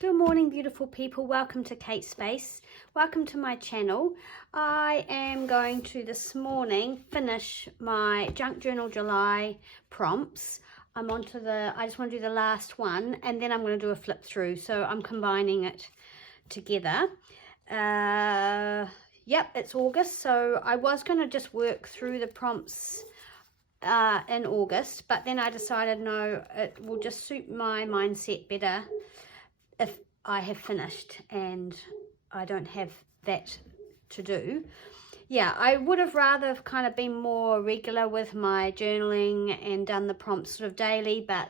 Good morning, beautiful people. Welcome to Kate's Space. Welcome to my channel. I am going to this morning finish my Junk Journal July prompts. I just want to do the last one and then I'm going to do a flip through. So I'm combining it together. Yep, it's August. So I was going to just work through the prompts in August, but then I decided no, it will just suit my mindset better if I have finished and I don't have that to do. Yeah, I would have rather kind of been more regular with my journaling and done the prompts sort of daily, but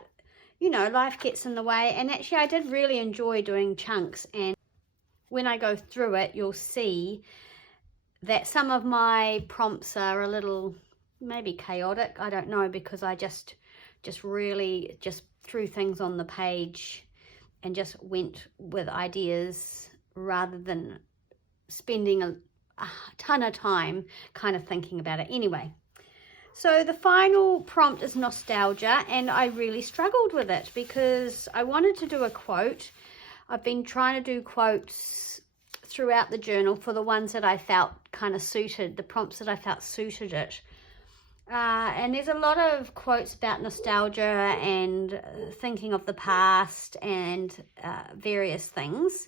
you know, life gets in the way. And actually I did really enjoy doing chunks, and when I go through it you'll see that some of my prompts are a little maybe chaotic. I don't know, because I just really threw things on the page and just went with ideas rather than spending a ton of time kind of thinking about it. Anyway, so the final prompt is nostalgia, and I really struggled with it because I wanted to do a quote. I've been trying to do quotes throughout the journal for the ones that I felt kind of suited, the prompts that I felt suited it. And there's a lot of quotes about nostalgia and thinking of the past and various things.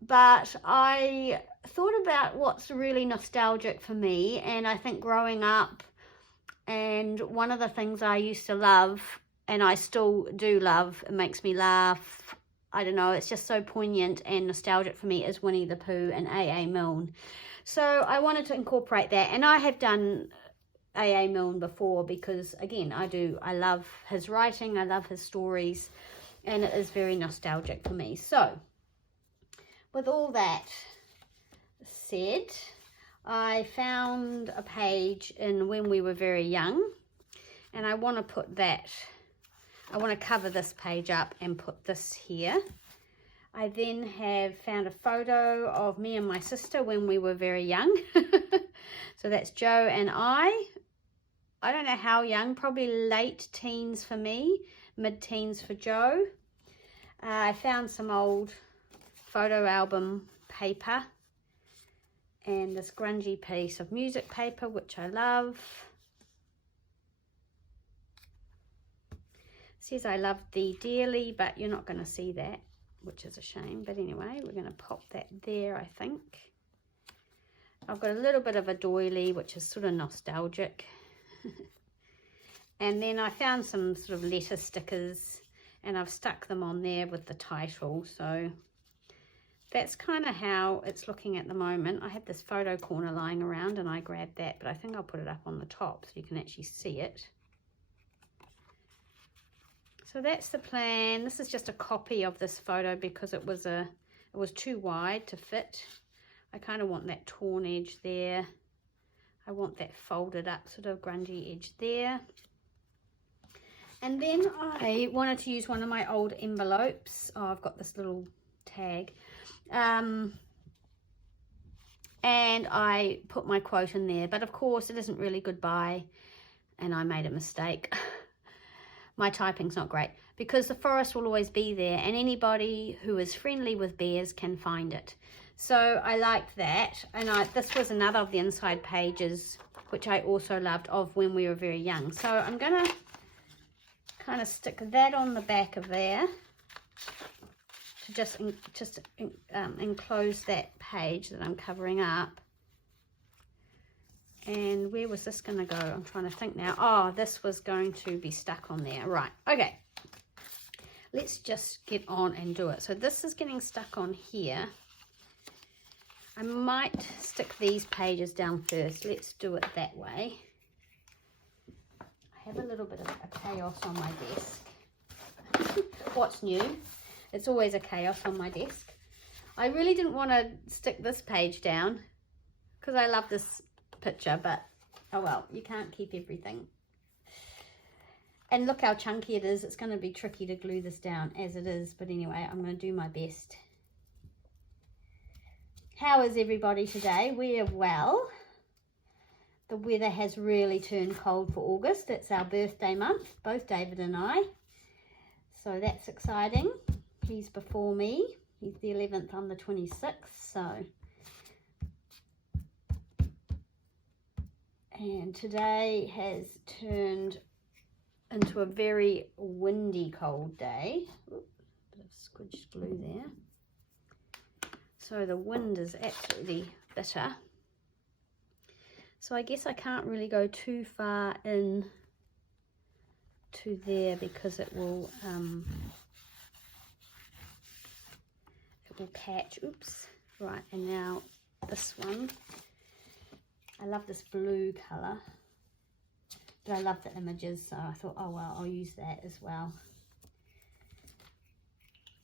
But I thought about what's really nostalgic for me, and I think growing up, and one of the things I used to love, and I still do love, it makes me laugh, I don't know, it's just so poignant and nostalgic for me, is Winnie the Pooh and A.A. Milne. So I wanted to incorporate that, and I have done A.A. Milne before because, again, I love his writing, I love his stories, and it is very nostalgic for me. So with all that said, I found a page in When We Were Very Young, and I want to put that, I want to cover this page up and put this here. I then have found a photo of me and my sister when we were very young. So that's Joe and I don't know how young, probably late teens for me, mid-teens for Joe. I found some old photo album paper and this grungy piece of music paper, which I love. It says I love thee dearly, but you're not going to see that, which is a shame. But anyway, we're going to pop that there, I think. I've got a little bit of a doily, which is sort of nostalgic. And then I found some sort of letter stickers, and I've stuck them on there with the title. So that's kind of how it's looking at the moment. I had this photo corner lying around and I grabbed that, but I think I'll put it up on the top so you can actually see it. So that's the plan. This is just a copy of this photo because it was too wide to fit. I kind of want that torn edge there. I want that folded up sort of grungy edge there. And then I wanted to use one of my old envelopes. Oh, I've got this little tag. And I put my quote in there. But of course it isn't really goodbye, and I made a mistake. My typing's not great, because the forest will always be there and anybody who is friendly with bears can find it. So I liked that, and this was another of the inside pages which I also loved, of When We Were Very Young. So I'm gonna kind of stick that on the back of there to just enclose that page that I'm covering up. And where was this going to go? I'm trying to think now. Oh, this was going to be stuck on there. Right, okay. Let's just get on and do it. So this is getting stuck on here. I might stick these pages down first. Let's do it that way. I have a little bit of a chaos on my desk. What's new? It's always a chaos on my desk. I really didn't want to stick this page down because I love this picture, but oh well, you can't keep everything. And look how chunky it is. It's going to be tricky to glue this down as it is, but anyway, I'm going to do my best. How is everybody today? We are well. The weather has really turned cold for August. It's our birthday month, both David and I, so that's exciting. He's before me. He's the 11th, I'm the 26th, so. And today has turned into a very windy, cold day. Ooh, bit of squidged glue there. So the wind is absolutely bitter. So I guess I can't really go too far in to there because it will catch. Oops. Right, and now this one. I love this blue colour, but I love the images, so I thought, oh well, I'll use that as well.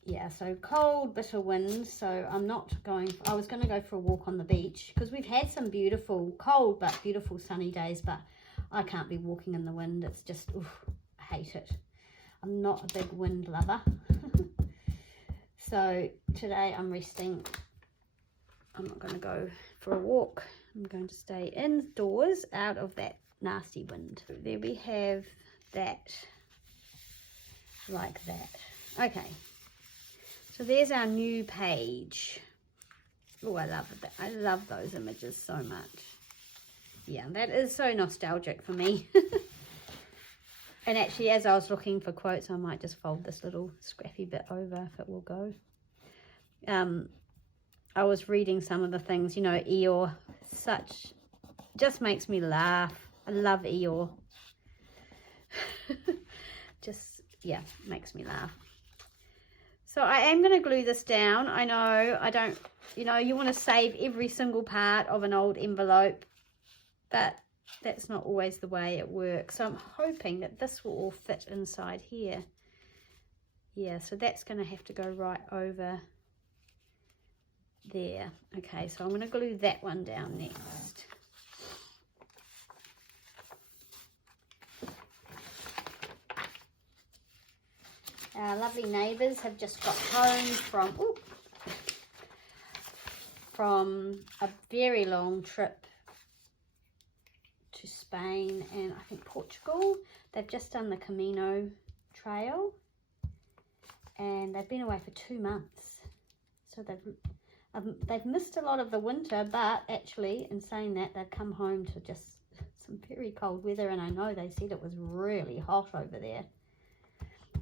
Yeah, so cold, bitter wind, so I'm not going, I was going to go for a walk on the beach, because we've had some beautiful, cold but beautiful sunny days, but I can't be walking in the wind. It's just, oof, I hate it. I'm not a big wind lover. So today I'm resting. I'm not going to go for a walk. I'm going to stay indoors out of that nasty wind. There we have that, like that. Okay, so there's our new page. Oh, I love it. I love those images so much. Yeah, that is so nostalgic for me. And actually, as I was looking for quotes, I might just fold this little scrappy bit over if it will go. I was reading some of the things, you know, Eeyore, just makes me laugh. I love Eeyore. Just, yeah, makes me laugh. So I am going to glue this down. I know, I don't, you know, you want to save every single part of an old envelope, but that's not always the way it works. So I'm hoping that this will all fit inside here. Yeah, so that's going to have to go right over there. Okay, so I'm going to glue that one down next. Our lovely neighbours have just got home from a very long trip to Spain and I think Portugal. They've just done the Camino Trail and they've been away for 2 months. So they've missed a lot of the winter, but actually in saying that, they've come home to just some very cold weather, and I know they said it was really hot over there.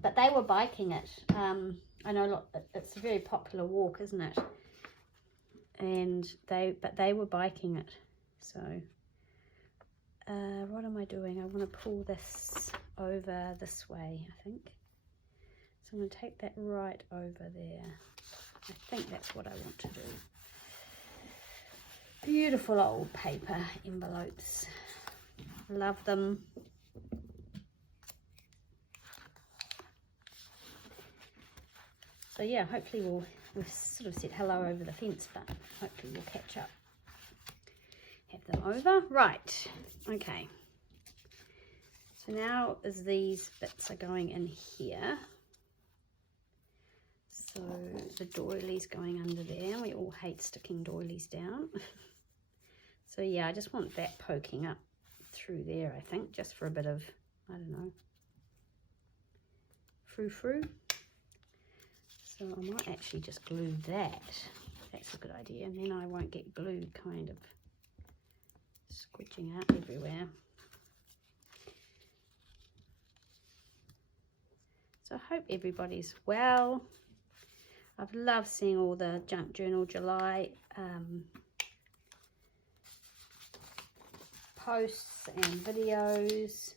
But they were biking it. I know it's a very popular walk, isn't it? And they were biking it. So what am I doing? I want to pull this over this way, I think. So I'm going to take that right over there. I think that's what I want to do. Beautiful old paper envelopes. Love them. So yeah, hopefully we've sort of said hello over the fence, but hopefully we'll catch up. Have them over. Right, okay. So now as these bits are going in here, so the doilies going under there. We all hate sticking doilies down. So yeah, I just want that poking up through there, I think, just for a bit of, I don't know, frou-frou. So I might actually just glue that. That's a good idea. And then I won't get glue kind of squidging out everywhere. So I hope everybody's well. I've loved seeing all the Junk Journal July posts and videos.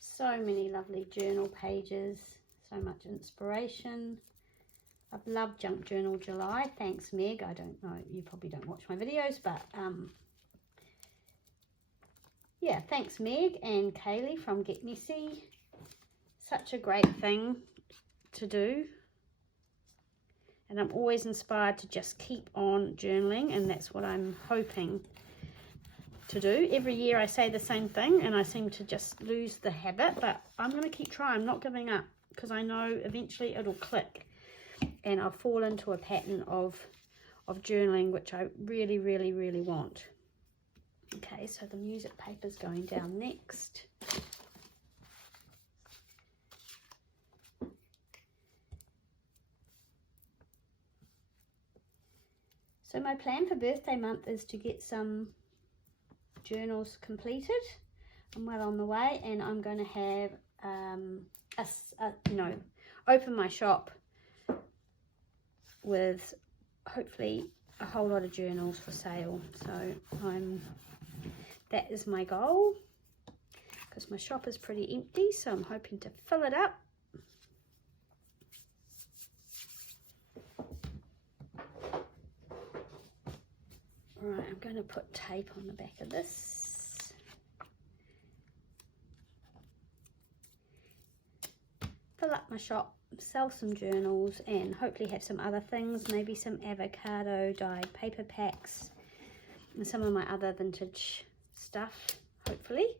So many lovely journal pages. So much inspiration. I've loved Junk Journal July. Thanks, Meg. I don't know, you probably don't watch my videos, but yeah, thanks, Meg and Kaylee from Get Messy. Such a great thing to do. And I'm always inspired to just keep on journaling, and that's what I'm hoping to do. Every year I say the same thing, and I seem to just lose the habit, but I'm going to keep trying. I'm not giving up, because I know eventually it'll click. And I'll fall into a pattern of journaling, which I really, really, really want. Okay, so the music paper's going down next. So my plan for birthday month is to get some journals completed. I'm well on the way, and I'm going to have open my shop with hopefully a whole lot of journals for sale. So that is my goal, because my shop is pretty empty, so I'm hoping to fill it up. Right, I'm going to put tape on the back of this. Fill up my shop, sell some journals, and hopefully have some other things, maybe some avocado dyed paper packs and some of my other vintage stuff, hopefully.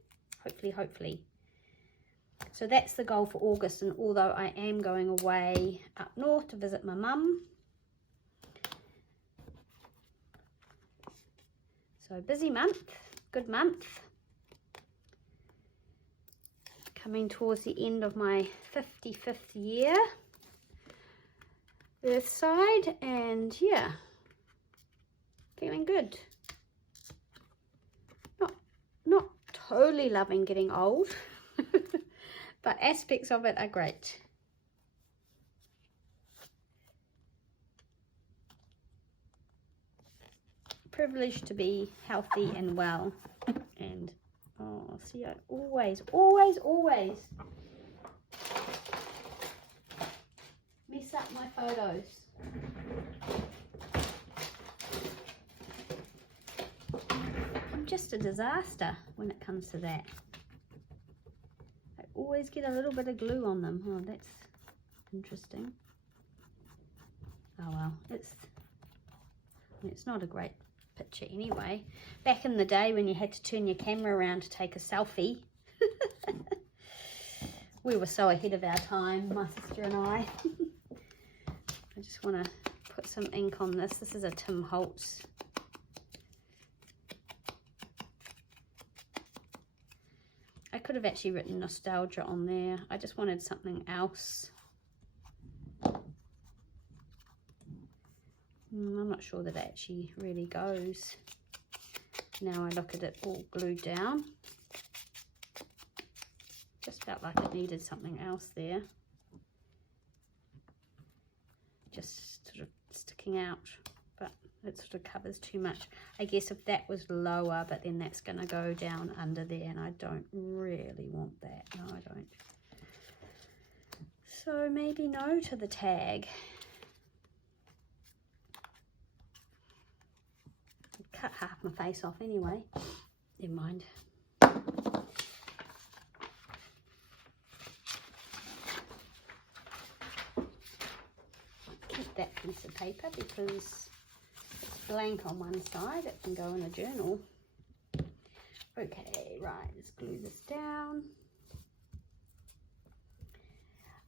So that's the goal for August, and although I am going away up north to visit my mum, so busy month, good month. Coming towards the end of my 55th year earthside, and yeah, feeling good. Not totally loving getting old, but aspects of it are great. Privileged to be healthy and well, and oh, see, I always mess up my photos. I'm just a disaster when it comes to that. I always get a little bit of glue on them. Oh, that's interesting. Oh well, it's not a great picture anyway. Back in the day when you had to turn your camera around to take a selfie, we were so ahead of our time, my sister and I. I just want to put some ink on this. This is a Tim Holtz. I could have actually written nostalgia on there. I just wanted something else. I'm not sure that it actually really goes. Now I look at it all glued down. Just felt like it needed something else there. Just sort of sticking out, but it sort of covers too much. I guess if that was lower, but then that's going to go down under there, and I don't really want that. No, I don't. So maybe no to the tag. Cut half my face off anyway. Never mind. Keep that piece of paper because it's blank on one side. It can go in a journal. Okay, right, let's glue this down.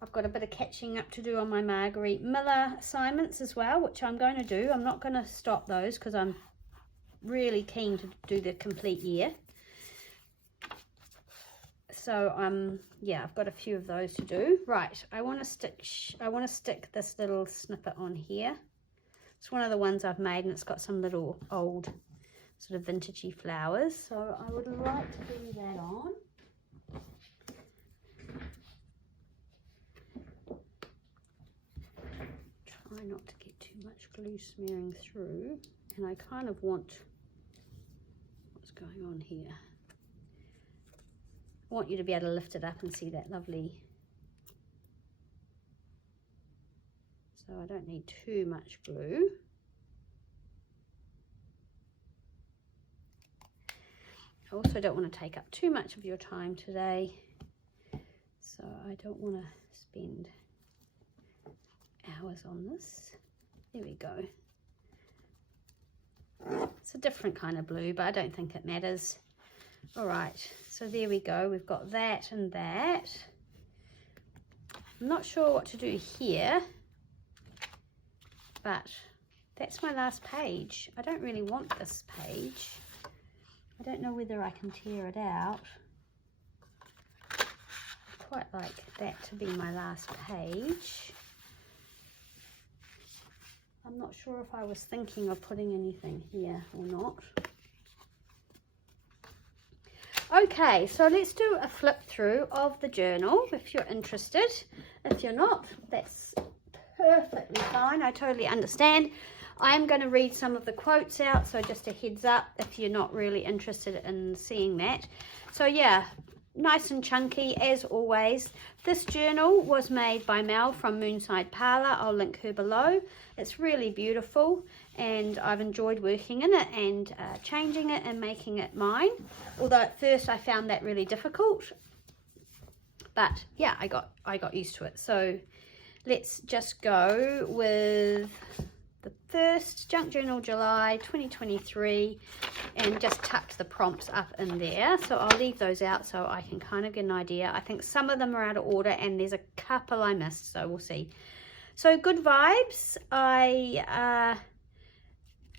I've got a bit of catching up to do on my Marguerite Miller assignments as well, which I'm going to do. I'm not going to stop those because I'm really keen to do the complete year. So yeah, I've got a few of those to do. Right, I want to stick this little snippet on here. It's one of the ones I've made, and it's got some little old sort of vintagey flowers, so I would like to do that on. Try not to get too much glue smearing through, and I kind of want what's going on here. I want you to be able to lift it up and see that lovely. So I don't need too much glue. I also don't want to take up too much of your time today, so I don't want to spend hours on this. There we go. It's a different kind of blue, but I don't think it matters. All right, so there we go. We've got that and that. I'm not sure what to do here, but that's my last page. I don't really want this page. I don't know whether I can tear it out. I'd quite like that to be my last page. I'm not sure if I was thinking of putting anything here or not. Okay, so let's do a flip through of the journal if you're interested. If you're not, that's perfectly fine. I totally understand. I'm going to read some of the quotes out, so just a heads up if you're not really interested in seeing that. So yeah, nice and chunky as always. This journal was made by Mel from Moonside Parlour. I'll link her below. It's really beautiful and I've enjoyed working in it and changing it and making it mine. Although at first I found that really difficult, but yeah, I got used to it. So let's just go with the first Junk Journal, July 2023, and just tucked the prompts up in there. So I'll leave those out so I can kind of get an idea. I think some of them are out of order and there's a couple I missed, so we'll see. So good vibes, I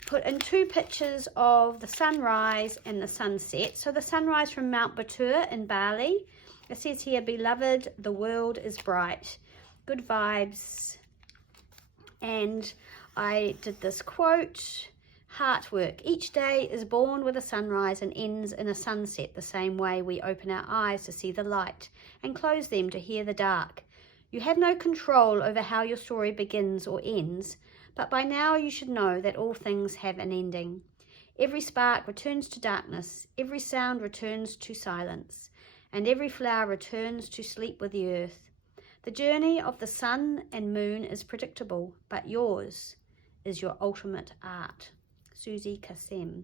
put in 2 pictures of the sunrise and the sunset. So the sunrise from Mount Batur in Bali. It says here, beloved, the world is bright. Good vibes. And I did this quote, heart work. Each day is born with a sunrise and ends in a sunset, the same way we open our eyes to see the light and close them to hear the dark. You have no control over how your story begins or ends, but by now you should know that all things have an ending. Every spark returns to darkness, every sound returns to silence, and every flower returns to sleep with the earth. The journey of the sun and moon is predictable, but yours is your ultimate art. Susie Kassem.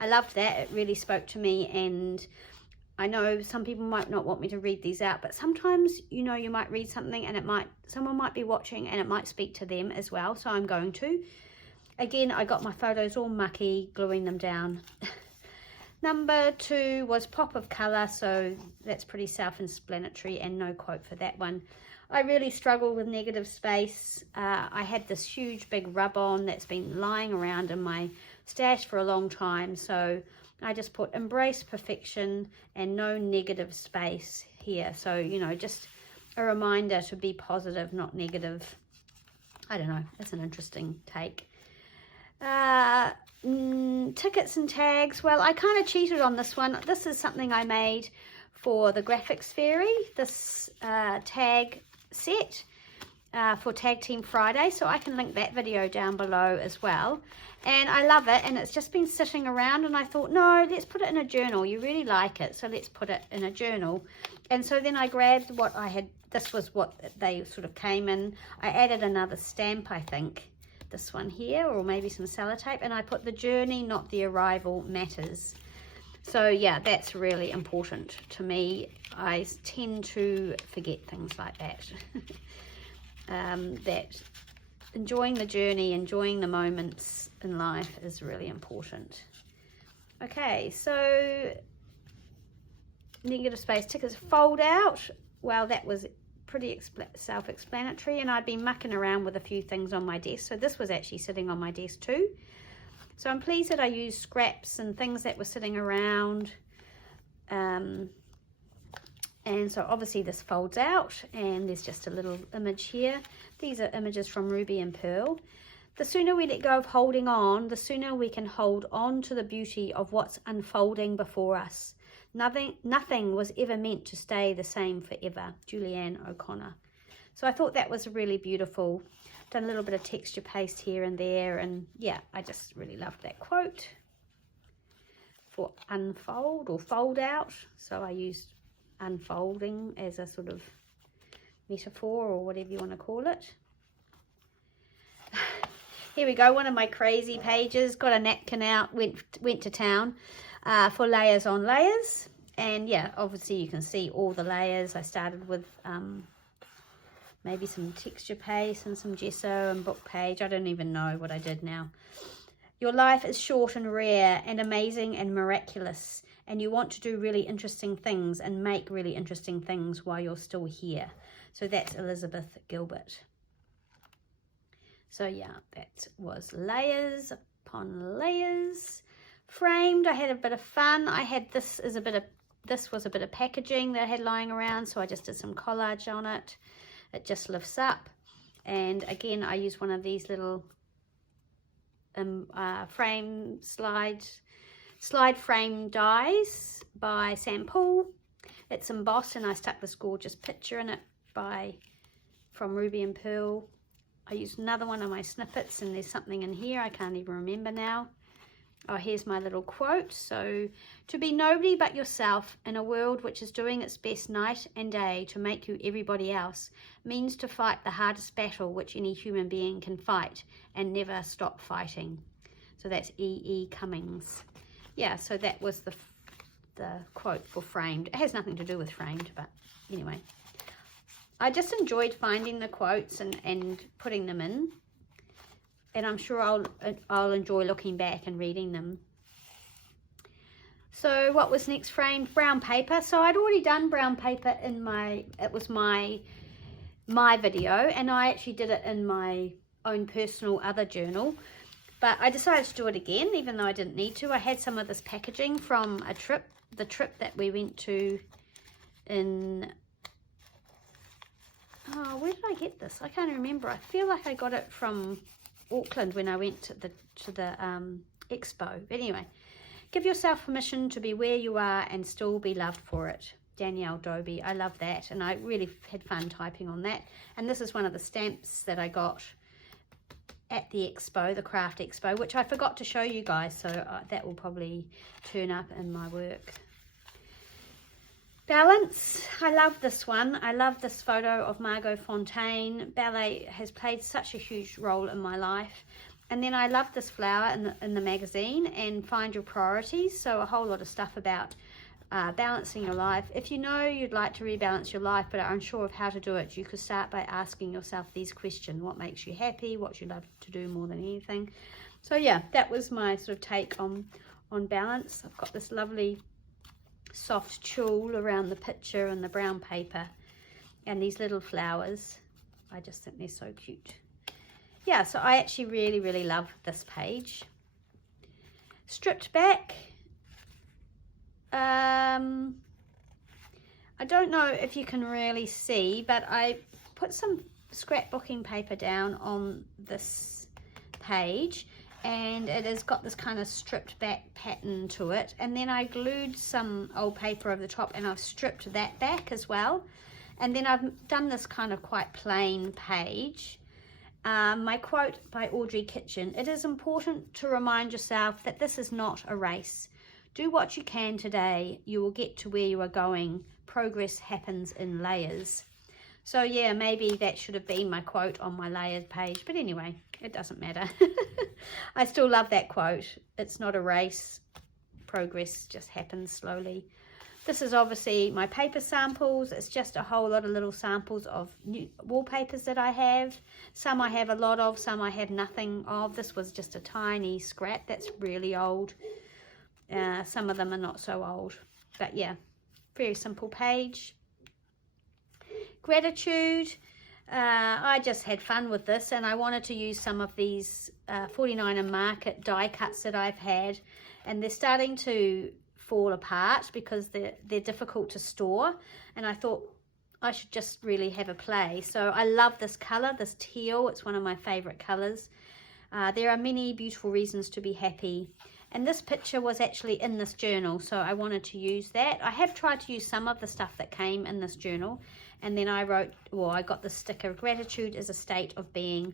I loved that. It really spoke to me, and I know some people might not want me to read these out, but sometimes, you know, you might read something and someone might be watching and it might speak to them as well, so I'm going to. Again, I got my photos all mucky, gluing them down. Number 2 was Pop of Colour, so that's pretty self-explanatory and no quote for that one. I really struggle with negative space. I had this huge big rub-on that's been lying around in my stash for a long time, so I just put embrace perfection and no negative space here. So, you know, just a reminder to be positive, not negative. I don't know, it's an interesting take. Tickets and tags. Well, I kind of cheated on this one. This is something I made for the Graphics Fairy, this tag set for Tag Team Friday, so I can link that video down below as well. And I love it, and it's just been sitting around, and I thought, no, let's put it in a journal. You really like it, so let's put it in a journal. And so then I grabbed what I had. This was what they sort of came in. I added another stamp, I think, this one here, or maybe some sellotape, and I put the journey, not the arrival, matters. So yeah, that's really important to me. I tend to forget things like that. That enjoying the journey, enjoying the moments in life is really important. Okay, so negative space tickets fold out. Well, that was pretty self-explanatory, and I'd been mucking around with a few things on my desk, so this was actually sitting on my desk too. So I'm pleased that I used scraps and things that were sitting around. And so obviously this folds out, and there's just a little image here. These are images from Ruby and Pearl. The sooner we let go of holding on, the sooner we can hold on to the beauty of what's unfolding before us. Nothing was ever meant to stay the same forever. Julianne O'Connor. So I thought that was really beautiful. Done a little bit of texture paste here and there, and yeah, I just really loved that quote for unfold or fold out. So I used unfolding as a sort of metaphor or whatever you want to call it. Here we go, one of my crazy pages. Got a napkin out, went to town for layers on layers. And yeah, obviously you can see all the layers. I started with maybe some texture paste and some gesso and book page. I don't even know what I did now. Your life is short and rare and amazing and miraculous, and you want to do really interesting things and make really interesting things while you're still here. So that's Elizabeth Gilbert. So yeah, that was layers upon layers. Framed, I had a bit of fun. I had this was a bit of packaging that I had lying around, so I just did some collage on it. It just lifts up, and again I use one of these little frame slide frame dies by Sam Poole. It's embossed, and I stuck this gorgeous picture in it from Ruby and Pearl. I used another one of my snippets, and there's something in here I can't even remember now. Oh, here's my little quote. So, to be nobody but yourself in a world which is doing its best night and day to make you everybody else means to fight the hardest battle which any human being can fight and never stop fighting. So that's E.E. Cummings. Yeah, so that was the quote for Framed. It has nothing to do with Framed, but anyway. I just enjoyed finding the quotes and putting them in. And I'm sure I'll enjoy looking back and reading them. So what was next framed? Brown paper. So I'd already done brown paper in my video, and I actually did it in my own personal other journal. But I decided to do it again, even though I didn't need to. I had some of this packaging from the trip that we went to in... Oh, where did I get this? I can't remember. I feel like I got it from Auckland when I went to the expo. But anyway, give yourself permission to be where you are and still be loved for it. Danielle Dobie. I love that, and I really had fun typing on that. And this is one of the stamps that I got at the expo, the craft expo, which I forgot to show you guys, so that will probably turn up in my work. Balance. I love this one. I love this photo of Margot Fontaine. Ballet has played such a huge role in my life. And then I love this flower in the magazine, and Find Your Priorities. So a whole lot of stuff about balancing your life. If you know you'd like to rebalance your life but are unsure of how to do it, you could start by asking yourself these questions. What makes you happy? What you love to do more than anything? So yeah, that was my sort of take on balance. I've got this lovely soft tulle around the picture and the brown paper and these little flowers. I just think they're so cute. Yeah, so I actually really love this page. Stripped back. I don't know if you can really see, but I put some scrapbooking paper down on this page, and it has got this kind of stripped back pattern to it, and then I glued some old paper over the top and I've stripped that back as well, and then I've done this kind of quite plain page. My quote by Audrey Kitchen: it is important to remind yourself that this is not a race. Do what you can today, you will get to where you are going. Progress happens in layers. So yeah, maybe that should have been my quote on my layered page, but anyway, it doesn't matter. I still love that quote. It's not a race. Progress just happens slowly. This is obviously my paper samples. It's just a whole lot of little samples of new wallpapers that I have. Some I have a lot of, some I have nothing of. This was just a tiny scrap that's really old. Some of them are not so old, but yeah, very simple page. Gratitude. I just had fun with this, and I wanted to use some of these 49 Market die cuts that I've had, and they're starting to fall apart because they're difficult to store, and I thought I should just really have a play. So I love this color, this teal. It's one of my favorite colors. There are many beautiful reasons to be happy. And this picture was actually in this journal, so I wanted to use that. I have tried to use some of the stuff that came in this journal, and then I wrote, well, I got the sticker, gratitude is a state of being.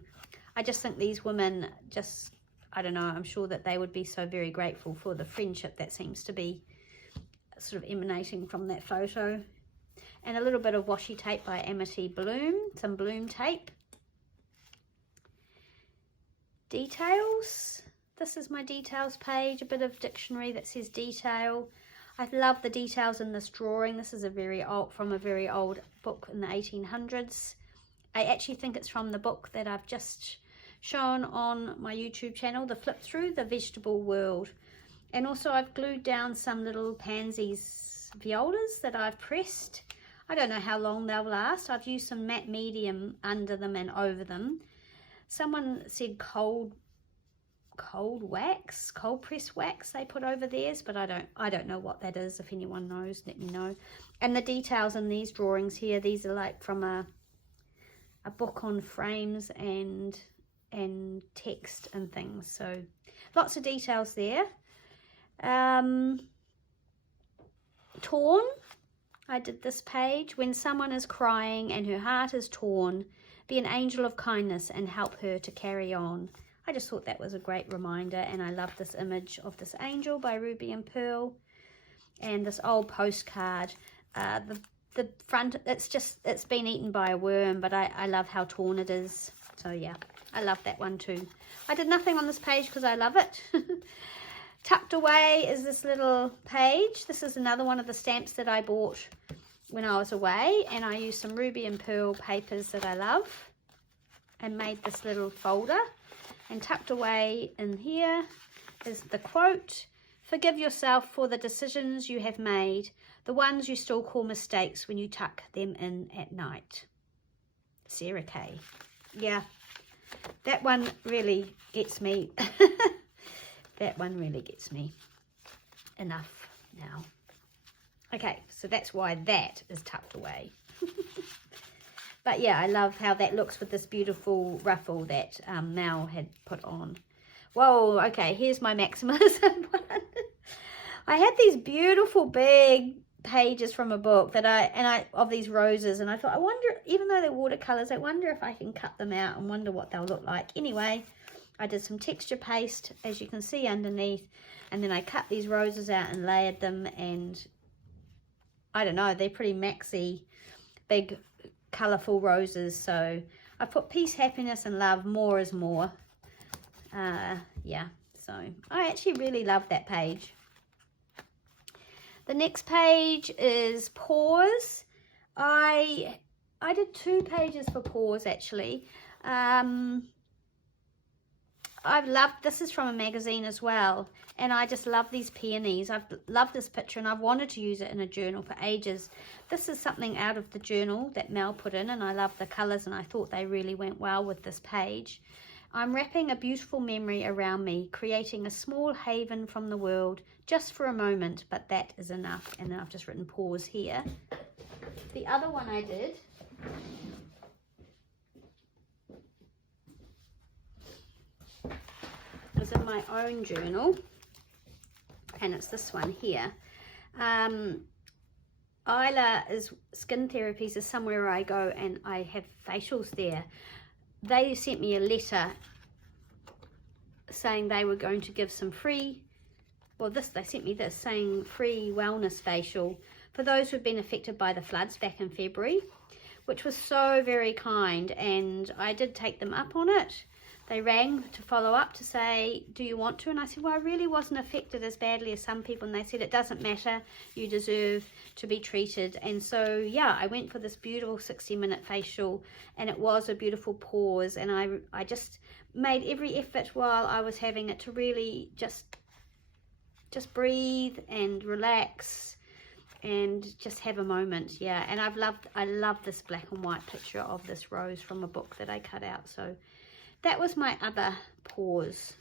I just think these women just, I don't know, I'm sure that they would be so very grateful for the friendship that seems to be sort of emanating from that photo. And a little bit of washi tape by Amity Bloom, some bloom tape. Details. This is my details page, a bit of dictionary that says detail. I love the details in this drawing. This is from a very old book in the 1800s. I actually think it's from the book that I've just shown on my YouTube channel, The Flip Through, The Vegetable World. And also I've glued down some little pansies violas that I've pressed. I don't know how long they'll last. I've used some matte medium under them and over them. Someone said cold press wax they put over theirs, but I don't know what that is. If anyone knows, let me know. And the details in these drawings here, these are like from a book on frames and and text and things. So lots of details there. Torn. I did this page. When someone is crying and her heart is torn, be an angel of kindness and help her to carry on. I just thought that was a great reminder, and I love this image of this angel by Ruby and Pearl. And this old postcard. The front, it's been eaten by a worm, but I love how torn it is. So yeah, I love that one too. I did nothing on this page because I love it. Tucked away is this little page. This is another one of the stamps that I bought when I was away, and I used some Ruby and Pearl papers that I love and made this little folder. And tucked away in here is the quote, "Forgive yourself for the decisions you have made, the ones you still call mistakes when you tuck them in at night." Sarah Kay. Yeah, that one really gets me. That one really gets me. Enough now. Okay, so that's why that is tucked away. But yeah, I love how that looks with this beautiful ruffle that Mel had put on. Whoa, okay, here's my maximalism one. I had these beautiful big pages from a book that of these roses, and I thought, I wonder, even though they're watercolors, I wonder if I can cut them out and wonder what they'll look like. Anyway, I did some texture paste, as you can see underneath, and then I cut these roses out and layered them, and I don't know, they're pretty maxi, big, colourful roses. So I put peace, happiness, and love. More is more. Yeah, so I actually really love that page. The next page is Pause. I did 2 pages for Pause actually. I've loved, this is from a magazine as well, and I just love these peonies. I've loved this picture and I've wanted to use it in a journal for ages. This is something out of the journal that Mel put in, and I love the colours and I thought they really went well with this page. I'm wrapping a beautiful memory around me, creating a small haven from the world, just for a moment, but that is enough. And then I've just written pause here. The other one I did was in my own journal, and it's this one here. Isla's Skin Therapies is somewhere I go and I have facials there. They sent me a letter saying they were going to give some free, well, they sent me this saying free wellness facial for those who've been affected by the floods back in February, which was so very kind, and I did take them up on it. They rang to follow up to say, do you want to? And I said, well, I really wasn't affected as badly as some people. And they said, it doesn't matter. You deserve to be treated. And so, yeah, I went for this beautiful 60-minute facial, and it was a beautiful pause. And I just made every effort while I was having it to really just breathe and relax and just have a moment. Yeah, and I love this black and white picture of this rose from a book that I cut out. So that was my other pause.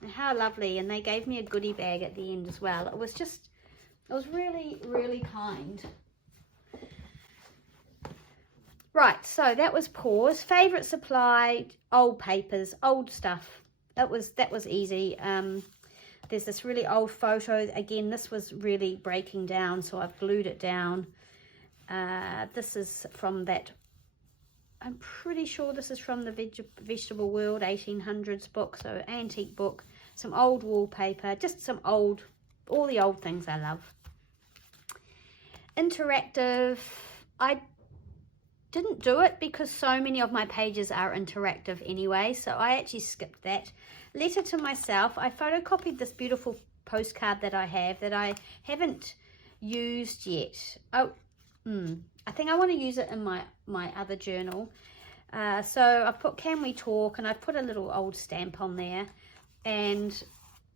And how lovely. And they gave me a goodie bag at the end as well. It was really, really kind. Right, so that was pause. Favourite supply, old papers, old stuff. That was easy. There's this really old photo. Again, this was really breaking down, so I've glued it down. This is from that, I'm pretty sure this is from the Vegetable World 1800s book, so antique book. Some old wallpaper, just some old, all the old things I love. Interactive, I didn't do it because so many of my pages are interactive anyway, so I actually skipped that. Letter to myself, I photocopied this beautiful postcard that I have that I haven't used yet. I think I want to use it in my other journal. So I've put Can We Talk, and I've put a little old stamp on there, and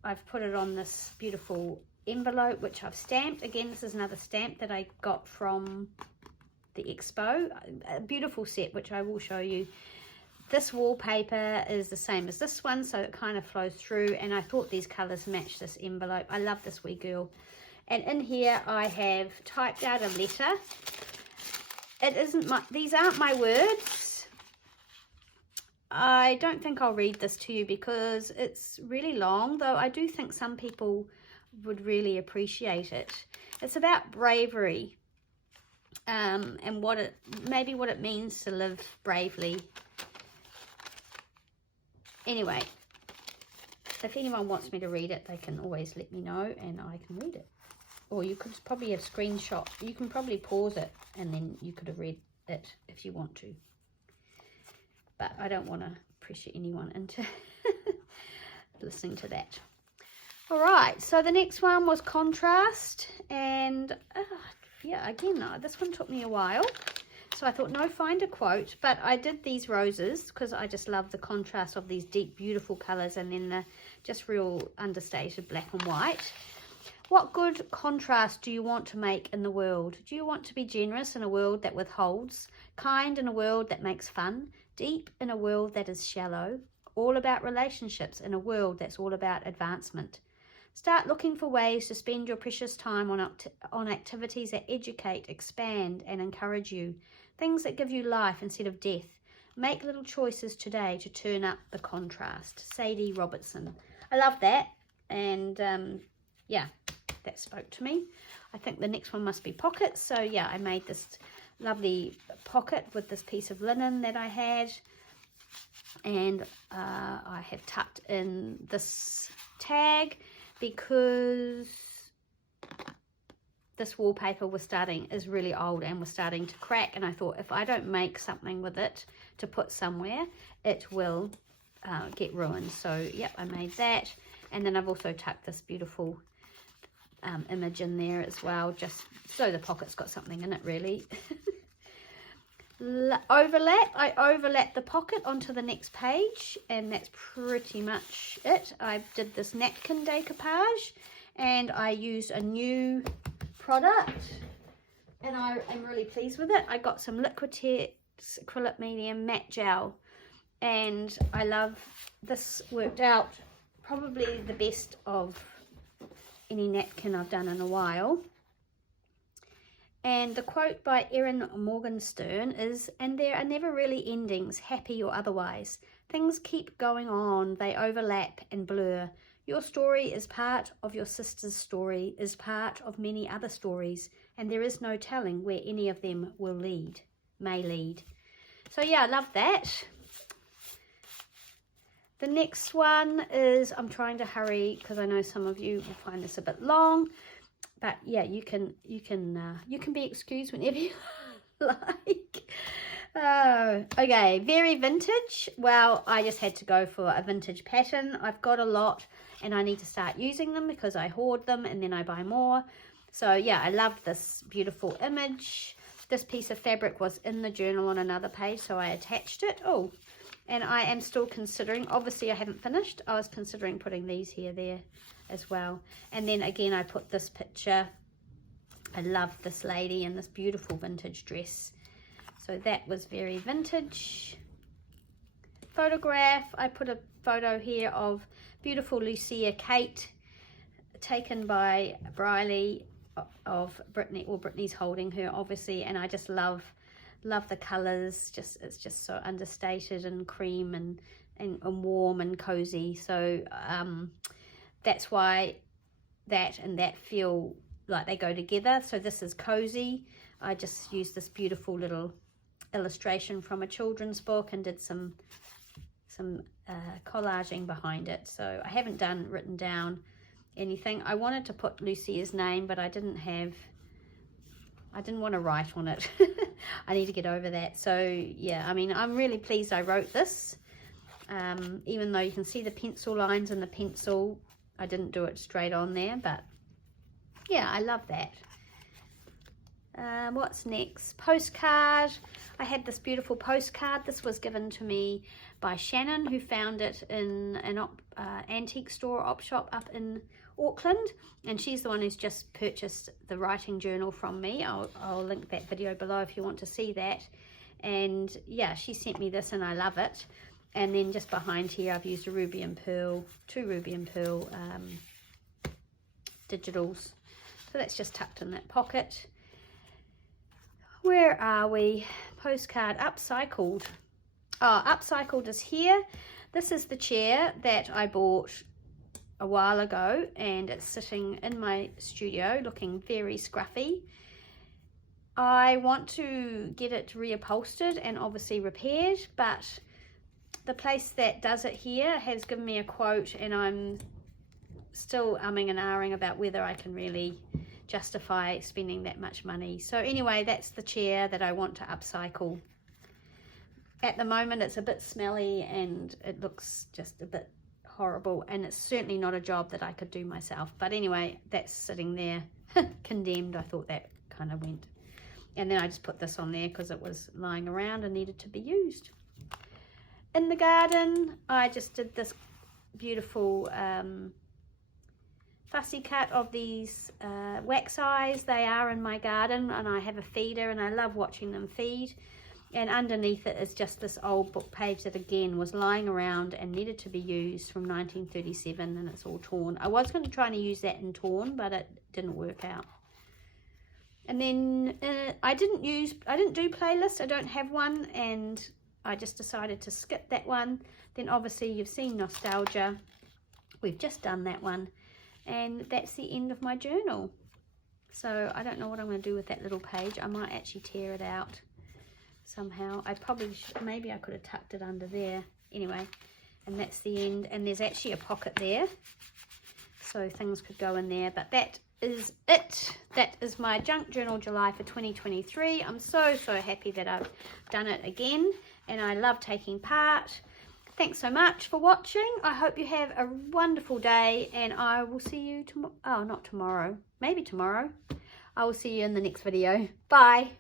I've put it on this beautiful envelope which I've stamped. Again, this is another stamp that I got from the expo, a beautiful set which I will show you. This wallpaper is the same as this one, so it kind of flows through, and I thought these colours match this envelope. I love this wee girl. And in here I have typed out a letter. It isn't these aren't my words. I don't think I'll read this to you because it's really long, though I do think some people would really appreciate it. It's about bravery, and what it means to live bravely. Anyway, if anyone wants me to read it, they can always let me know and I can read it. Or you could probably have screenshot. You can probably pause it and then you could have read it if you want to. But I don't want to pressure anyone into listening to that. All right, so the next one was contrast, and yeah, again, this one took me a while. So I thought, no, find a quote, but I did these roses because I just love the contrast of these deep, beautiful colours and then the just real understated black and white. What good contrast do you want to make in the world? Do you want to be generous in a world that withholds, kind in a world that makes fun, deep in a world that is shallow, all about relationships in a world that's all about advancement? Start looking for ways to spend your precious time on activities that educate, expand and encourage you. Things that give you life instead of death. Make little choices today to turn up the contrast. Sadie Robertson. I love that. And yeah, that spoke to me. I think the next one must be pockets. So yeah, I made this lovely pocket with this piece of linen that I had. And I have tucked in this tag because this wallpaper is really old and was starting to crack, and I thought if I don't make something with it to put somewhere, it will get ruined. So yep, I made that, and then I've also tucked this beautiful image in there as well, just so the pocket's got something in it really. I overlap the pocket onto the next page, and that's pretty much it. I did this napkin decoupage and I used a new product and I am really pleased with it. I got some Liquitex acrylic medium matte gel and I love this. Worked out probably the best of any napkin I've done in a while. And the quote by Erin Morgenstern is, "And there are never really endings, happy or otherwise. Things keep going on, they overlap and blur. Your story is part of your sister's story, is part of many other stories, and there is no telling where any of them may lead." So yeah, I love that. The next one is, I'm trying to hurry because I know some of you will find this a bit long. But yeah, you can be excused whenever you like. Okay, very vintage. Well, I just had to go for a vintage pattern. I've got a lot and I need to start using them because I hoard them and then I buy more. So yeah, I love this beautiful image. This piece of fabric was in the journal on another page, so I attached it. Oh, and I am still considering, obviously I haven't finished, I was considering putting these there as well. And then again I put this picture. I love this lady in this beautiful vintage dress, so that was very vintage. Photograph, I put a photo here of beautiful Lucia Kate taken by Briley of Brittany, or Brittany's holding her obviously, and I just love the colors. It's just so understated and cream and warm and cozy. So that's why that and that feel like they go together. So this is cozy. I just used this beautiful little illustration from a children's book and did some collaging behind it. So I haven't written down anything. I wanted to put Lucia's name, but I didn't want to write on it. I need to get over that. So yeah, I mean, I'm really pleased I wrote this. Even though you can see the pencil lines in the pencil, I didn't do it straight on there, but yeah, I love that. What's next? Postcard. I had this beautiful postcard. This was given to me by Shannon, who found it in an antique store, op shop up in Auckland, and she's the one who's just purchased the writing journal from me. I'll link that video below if you want to see that. And yeah, she sent me this and I love it. And then just behind here I've used a ruby and pearl, two ruby and pearl digitals. So that's just tucked in that pocket. Where are we? Postcard upcycled. Upcycled is here. This is the chair that I bought a while ago, and it's sitting in my studio looking very scruffy. I want to get it reupholstered and obviously repaired, but the place that does it here has given me a quote, and I'm still umming and ahhing about whether I can really justify spending that much money. So anyway, that's the chair that I want to upcycle. At the moment it's a bit smelly and it looks just a bit horrible, and it's certainly not a job that I could do myself. But anyway, that's sitting there condemned. I thought that kind of went. And then I just put this on there because it was lying around and needed to be used. In the garden, I just did this beautiful fussy cut of these wax eyes. They are in my garden, and I have a feeder and I love watching them feed. And underneath it is just this old book page that again was lying around and needed to be used, from 1937, and it's all torn. I was going to try and use that in torn, but it didn't work out. And then I didn't do playlists. I don't have one, and I just decided to skip that one. Then obviously you've seen nostalgia. We've just done that one, and that's the end of my journal. So I don't know what I'm going to do with that little page. I might actually tear it out somehow. I probably should, maybe I could have tucked it under there. Anyway, and that's the end, and there's actually a pocket there, so things could go in there. But that is it. That is my junk journal July for 2023. I'm so happy that I've done it again, and I love taking part. Thanks so much for watching. I hope you have a wonderful day, and I will see you tomorrow. Oh, not tomorrow, maybe tomorrow. I will see you in the next video. Bye.